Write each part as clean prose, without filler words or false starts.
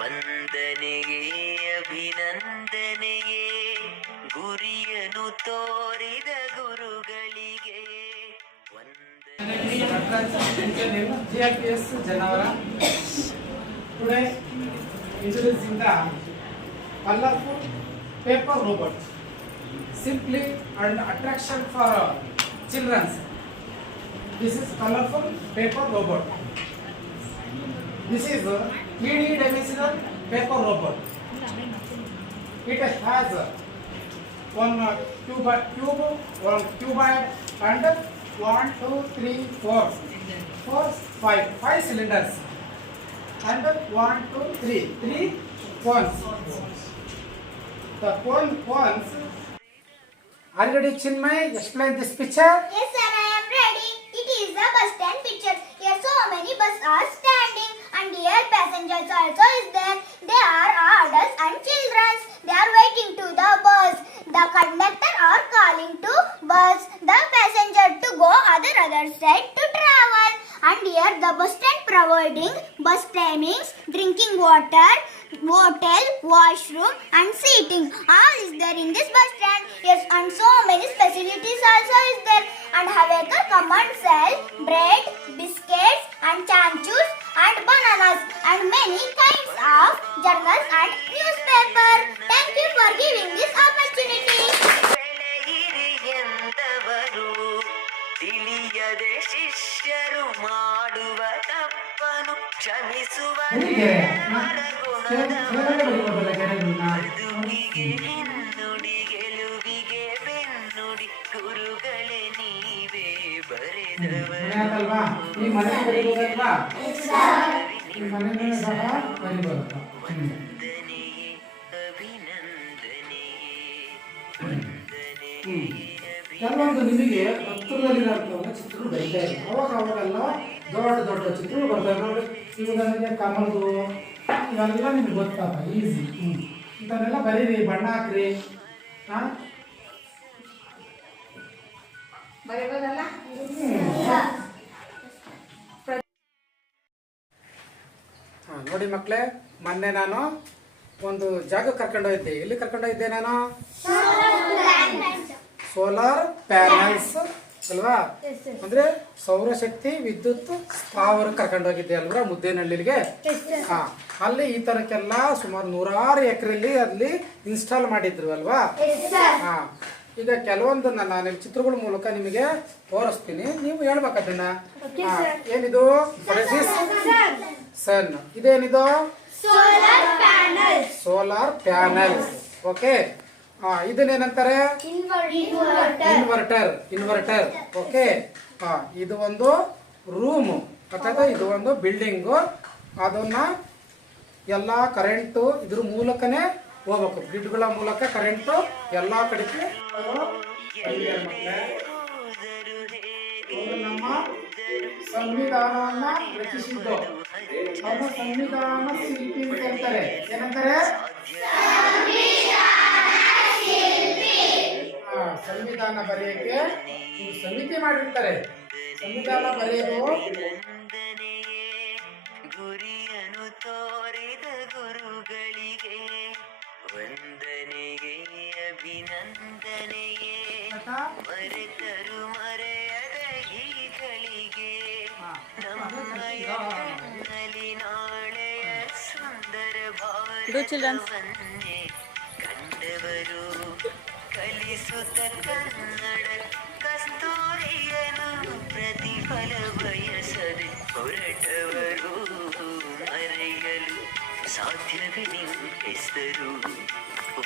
ವಂದನೆಯೇ ಅಭಿನಂದನೆಯೇ ಗುರಿಯನ್ನು ತೋರಿದ ಗುರುಗಳಿಗೆ GIPS Janavara. Today introducing the colorful paper robot. Simply and attraction for children. This is colorful paper robot. This is 3D dimensional paper robot. It has one cuboid and 1, 2, 3, 4, 5 cylinders and 1, 2, 3 cones. The cones. Are you ready, Chinmay? Explain this picture. Yes, sir, I am ready. It is a bus stand picture. Here so many buses are standing and here passengers also is there. They are adults and children. They are waiting to the bus. The conductor are calling to bus the passenger to go other side to travel. And here the bus stand providing bus timings, drinking water, hotel, washroom and seating. All is there in this bus stand. Yes, and so many facilities also is there. And Havekar come and sell bread, biscuits and chanchus and bananas and many kinds of journals and newspaper. Thank you for giving this opportunity. ತಿಳಿಯದೆ ಶಿಷ್ಯರು ಮಾಡುವ ತಪ್ಪನು ಕ್ಷಮಿಸುವ ಬದುಕಿಗೆ ಹೆನ್ನುಡಿ ಗೆಲುವಿಗೆ ಬೆನ್ನುಡಿ ಗುರುಗಳೇ ನೀವೇ ಬರೆದವರು ವಂದನೆಯೇ ಅಭಿನಂದನೆಯೇ ಕೆಲವೊಂದು ನಿಮಗೆ ಹತ್ತಿರದಲ್ಲಿರುವಂಥ ಚಿತ್ರಗಳು ಬರೀತಾ ಇದೆ. ಅವಾಗೆಲ್ಲ ದೊಡ್ಡ ಚಿತ್ರಗಳು ಬರ್ತಾರೆ ನೋಡಿ. ಇವಾಗ ನನಗೆ ಕಮಲದು ಇವೆಲ್ಲ ನಿಮ್ಗೆ ಗೊತ್ತಾಗ ಈಸಿ. ಇಂಥವನ್ನೆಲ್ಲ ಬರೀರಿ, ಬಣ್ಣ ಹಾಕ್ರಿ. ನೋಡಿ ಮಕ್ಕಳೇ, ಮೊನ್ನೆ ನಾನು ಒಂದು ಜಾಗ ಕರ್ಕೊಂಡೋಗಿದ್ದೆ. ಎಲ್ಲಿ ಕರ್ಕೊಂಡೋಗಿದ್ದೆ ನಾನು? ಸೋಲಾರ್ ಪ್ಯಾನಲ್ಸ್ ಅಲ್ವಾ, ಅಂದ್ರೆ ಸೌರಶಕ್ತಿ ವಿದ್ಯುತ್ ಸ್ಥಾವರ ಕರ್ಕೊಂಡೋಗಿದ್ದೆ ಅಲ್ವಾ ಮುದ್ದೇನಹಳ್ಳಿಗೆ. ಅಲ್ಲಿ ಈ ತರಕ್ಕೆಲ್ಲ ಸುಮಾರು 100 ಎಕರೆಯಲ್ಲಿ ಅಲ್ಲಿ ಇನ್ಸ್ಟಾಲ್ ಮಾಡಿದ್ರು ಅಲ್ವಾ. ಈಗ ಕೆಲವೊಂದನ್ನ ನಾನು ಚಿತ್ರಗಳ ಮೂಲಕ ನಿಮಗೆ ತೋರಿಸ್ತೀನಿ, ನೀವು ಹೇಳ್ಬೇಕು ಅದನ್ನ. ಏನಿದು? ಸನ್. ಇದೇನಿದು? Solar panels. ಓಕೆ, ಇದನ್ನೇನಂತಾರೆ? ಇನ್ವರ್ಟರ್. ಓಕೆ, ಇದು ಒಂದು ರೂಮ್ ಅಥವಾ ಇದು ಒಂದು ಬಿಲ್ಡಿಂಗು. ಅದನ್ನ ಎಲ್ಲ ಕರೆಂಟು ಇದ್ರ ಮೂಲಕನೇ ಹೋಗ್ಬೇಕು, ಗ್ರಿಡ್ಗಳ ಮೂಲಕ ಕರೆಂಟು ಎಲ್ಲ ಕಡೆಗೆ. ನಮ್ಮ ಸಂವಿಧಾನವನ್ನ ರಚಿಸಿದ್ದು ನಮ್ಮ ಸಂವಿಧಾನ ಶಿಲ್ಪಿ ಅಂತಾರೆ. ಏನಂತಾರೆ? ಸಂವಿಧಾನ ಬರೆಯಕ್ಕೆ ಸಮಿತಿ ಮಾಡಿರ್ತಾರೆ. ಸಂವಿಧಾನ ಬರೆಯೋದು ಗುರಿಯನ್ನು ತೋರಿದ ಗುರುಗಳಿಗೆ ವಂದನೆಗೆ ಅಭಿನಂದನೆಯೇ ಮರೆತರು ಮರೆಯದ ಹೀಗಳಿಗೆ ನಮ್ಮಯ ಕಣ್ಣಲ್ಲಿ ನಾಳೆಯ ಸುಂದರ ಭಾರತವನ್ನೇ ಕಂಡವರು ಕಲಿಸುತ್ತ ಕನ್ನಡ ಕಸ್ತೂರಿಯನು ಪ್ರತಿಫಲ ಬಯಸದೆ ಹೊರಟವರು ಮರೆಯಲು ಸಾಧ್ಯವೇ ನಿಮ್ಮ ಹೆಸರು.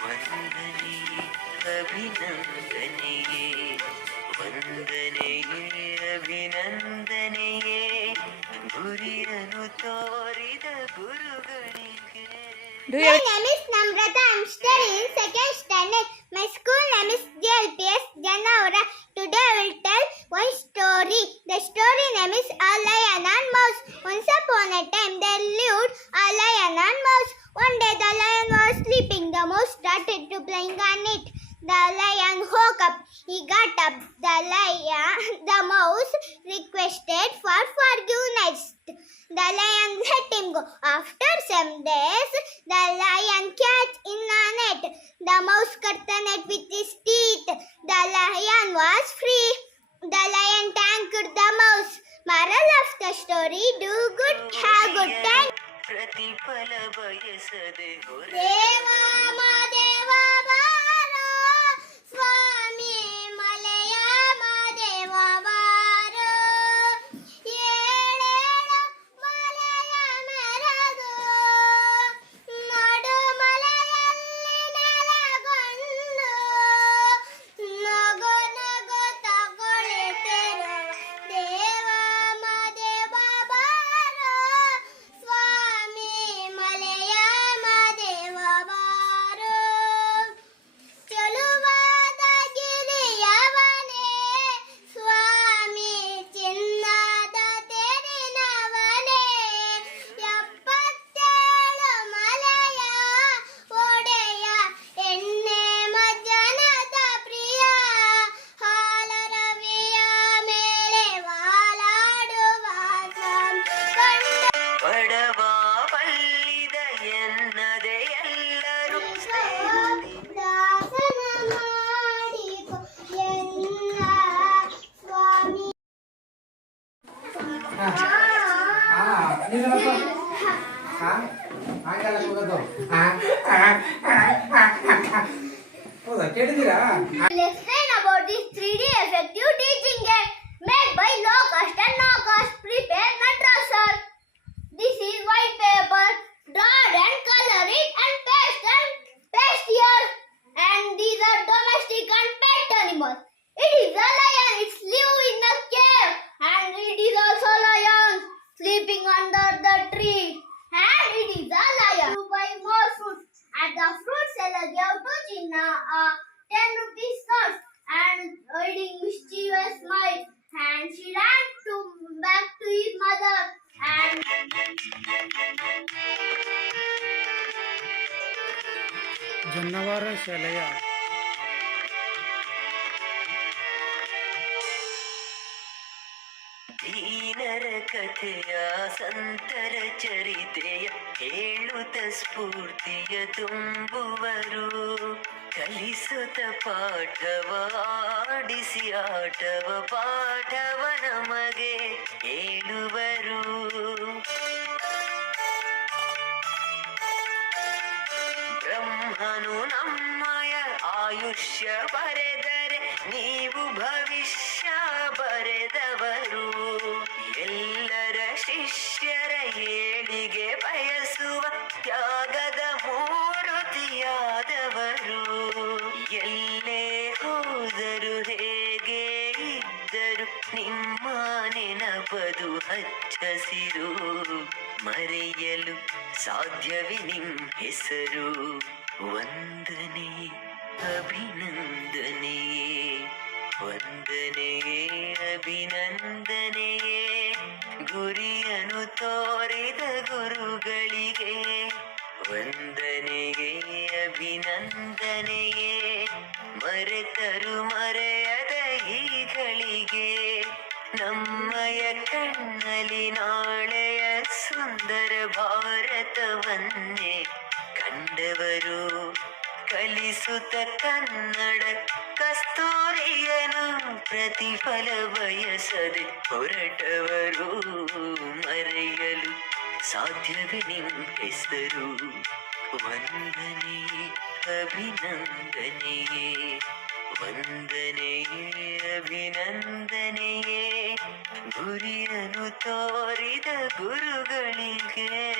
ವಂದನೆಯೇ ಅಭಿನಂದನೆಯೇ ವಂದನೆಯೇ ಅಭಿನಂದನೆಯೇ ಗುರಿಯನ್ನು ತೋರಿದ ಗುರುಗಳಿಗೆ. My name is Namrata. I am studying in 2nd standard. My school name is GIPS Janavara. Today I will tell one story. The story name is A Lion and Mouse. Once upon a time there lived a lion and mouse. One day the lion was sleeping. The mouse started to playing on it. The lion woke up. He got up. The lion the mouse requested for forgiveness. The lion let him go. After some days, the lion catch in a net. The mouse cut the net with his teeth. The lion was free. The lion thanked the mouse. Moral of the story: do good, have good time. ಪ್ರತಿಫಲ ಬಯಸದೆ ಹೊರ ದೇವಾ ಮಾದೇವ ಬಾರೋ, ಸ್ವಾಮಿ ಮಲೆಯ ಮಾದೇವ ಬಾರೋ, ಏಳೇಳು ಮಲೆಯ ಮೆರೆದು ನಡು ಮಲೆಯಲ್ಲಿ ನೆಲೆಗೊಂಡು ನಗು ನಗು ತಗೊಳಿತೆರು. ದೇವ ಮಾದೇವ ಬಾರೋ, ಸ್ವಾಮಿ ಮಲೆಯ ಮಾದೇವ ಬಾರೋ, ಚೆಲುವಾದ ಗಿರಿಯವನೇ, ಸ್ವಾಮಿ ಚಿನ್ನದ ತೆರಿನವನೇ, 77 ಮಲೆಯ ಒಡೆಯ, ಎಣ್ಣೆ ಮಜ್ಜನದ ಪ್ರಿಯ, ಹಾಲರವಿಯ ಮೇಲೆ ವಾಲಾಡುವ ಕಂಡು ಬಡವ ಬಲ್ಲಿದ ಎನ್ನದೆ ಎಲ್ಲರೂ ದಾಸನ ಮಾಡಿಕೊ ಎನ್ನ ಸ್ವಾಮಿ. ಹಂಗೆಲ್ಲ ಹೋಗೋದು ಹೌದಾ ಕೇಳಿದ್ದೀರಾ? Lesson about this 3D effective teaching aid made by low cost and no cost prepaid Madras sir. This is white paper, draw it and color it and paste here. And these are domestic and pet animals. It is a lion, it's live in a cave, and it is also lion sleeping under the tree. And it is a lion to buy more fruits. At the fruit seller gave to Jinna a 10 rupees note and hiding mischievous smile. And she ran back to his mother and ಜನ್ನವರ ಶಲೆಯ ದೀನರ ಕಥೆಯ ಸಂತರ ಚರಿತೆಯ ಹೇಳುತ್ತ ಸ್ಫೂರ್ತಿಯ ತುಂಬುವರು, ಕಲಿಸುತ್ತ ಪಾಠವ ಆಡಿಸಿ ಆಟವ ಪಾಠವ ನಮಗೆ ಹೇಳುವರು. ಬ್ರಹ್ಮನು ನಮ್ಮಯ ಆಯುಷ್ಯ ಬರೆದರೆ ನೀವು ಭವಿಷ್ಯ ಬರೆದವರು, ಎಲ್ಲರ ಶಿಷ್ಯರ ಏಳಿಗೆ ಬಯಸುವ ತ್ಯಾಗದ ಮೂರ್ತಿಯಾದವರು. ಎಲ್ಲೇ ಹೋದರು ಹೇಗೆ ಇದ್ದರು ನಿಮ್ಮ ನೆನಪದು ಹಚ್ಚಸಿರು, ಮರೆಯಲು ಸಾಧ್ಯವೇ ನಿಮ್ ಹೆಸರು. ವಂದನೆ ಅಭಿನಂದನೆಯೇ, ವಂದನೆಯೇ ಅಭಿನಂದನೆಯೇ, ಗುರಿಯನ್ನು ತೋರಿದ ಗುರುಗಳಿಗೆ ವಂದನೆಯೇ ಅಭಿನಂದನೆಯೇ, ಮರೆತರು ಮರೆಯದ ಈಗಳಿಗೆ ನಮ್ಮಯ ಕಣ್ಣಲ್ಲಿ ನಾಳೆಯ ಸುಂದರ ಭಾರತವನ್ನೇ ಕಂಡವರು, ಕಲಿಸುತ್ತ ಕನ್ನಡ ಕಸ್ತೂರಿಯನು ಪ್ರತಿಫಲ ಬಯಸದೆ ಹೊರಟವರು, ಮರೆಯಲು ಸಾಧ್ಯವೇ ನಿಮ್ ಹೆಸರು. ವಂದನೆ ಅಭಿನಂದನೆಯೇ, ವಂದನೆಯೇ ಅಭಿನಂದನೆಯೇ, ಗುರಿಯನ್ನು ತೋರಿದ ಗುರುಗಳಿಗೆ.